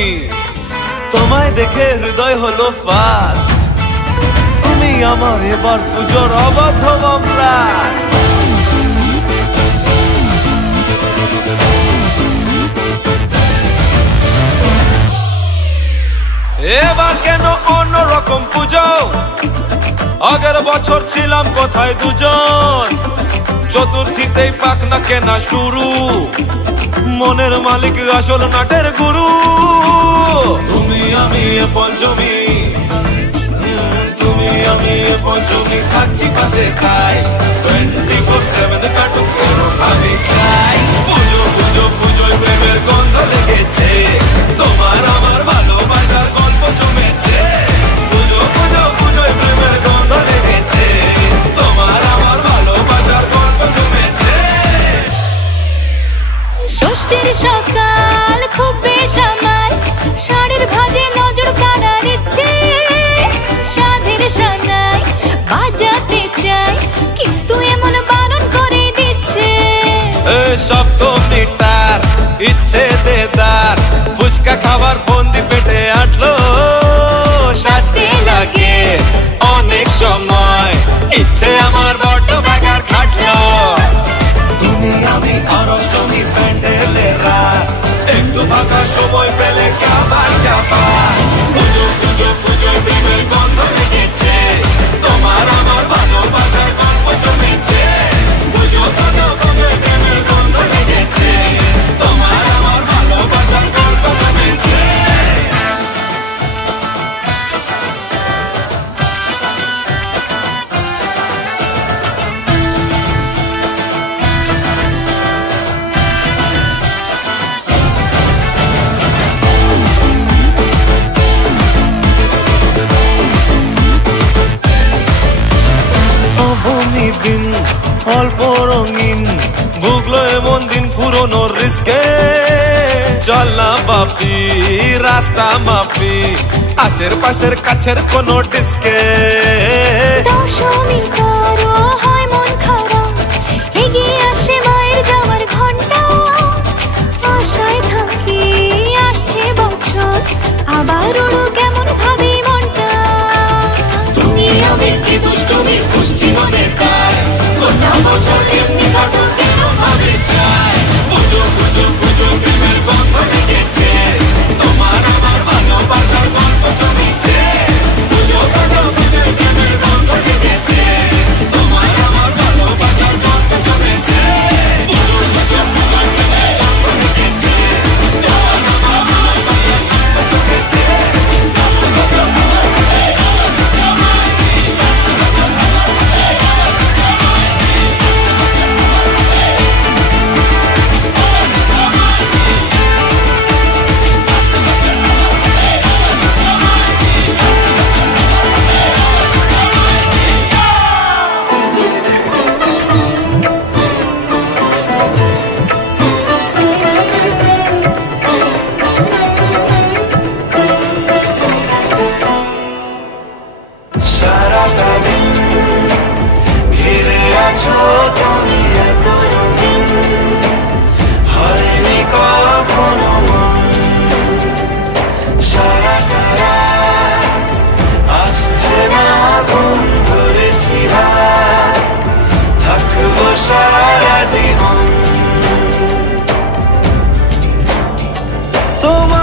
আমি তোমায় দেখে হৃদয় হলো ফাস্ট তুমি আমার এবার পুজোর অবাধ ব্লাস্ট এবার কেন অন্যরকম পুজো আগের বছর ছিলাম কোথায় দুজন চতুর্থীতেই পাখনা কেনা শুরু মনের মালিক আসল নাটের গুরু তুমি আমি পঞ্চমী তুমি আমি পঞ্চমী থাকছি পাশে তাই 24/7 কাটুক কোনো ভাবে চাই পুজো পুজো পুজোয় প্রেমের গন্ধ লেগেছে তোমার আমার ভালোবাসার গল্প জমেছে পুজো পুজো পুজোয় প্রেমের গন্ধ লেগেছে তোমার আমার ভালোবাসার গল্প জমেছে ষষ্ঠীর সকাল খুব বেসামাল শাড়ির ভাঁজে নজর কাড়া দিচ্ছে সাধের সানাই বাজাতে চাই কিন্তু এমন বারণ করে দিচ্ছে সপ্তমীটার ইচ্ছে দেদার ফুচকা খাবার বন্দি পেটে আটলো সাজতে লাগে অনেক সময় ইচ্ছে আমার বড্ড বাগার খাটলো তুমি আমি আর অষ্টমী প্যান্ডেলে রাত একটু ফাঁকা সময় পেলে কাবার কাবার পুজো পুজো পুজোয় প্রেমের গন্ধ লেগেছে তোমার আমার ভালোবাসার গল্প জমেছে পুজো পুজো পুজোয় প্রেমের গন্ধ লেগেছে তোমার আমার ভালোবাসার গল্প জমেছে দিন অল্প রঙিন ভুগলো এমন দিন পুরনো রিস্কে চল না বাপি রাস্তা মাপি আশের পাশের কাছের কোনো ডিস্কে দশমী কারো হয় মন খারাপ এগিয়ে আসে মায়ের যাওয়ার ঘন্টা আশায় থাকি আসছে বছর আবার ওড়ো কেমন ভাবে মনটা তুমি আমি কি দুষ্টুমি খুশি মনে পায় কোনা বছর এমনি কাটো কেন ভাবে চাই পুজো পুজো পুজো প্রেমের গন্ধ লেগেছে তোমার আমার ভালোবাসার গল্প জমেছে পুজো পুজো পুজো প্রেমের গন্ধ লেগেছে তোমার আমার ভালোবাসার গল্প জমেছে পুজো পুজো পুজো প্রেমের গন্ধ লেগেছে তোমার আমার ভালোবাসার গল্প জমেছে সারা জীবন তোমার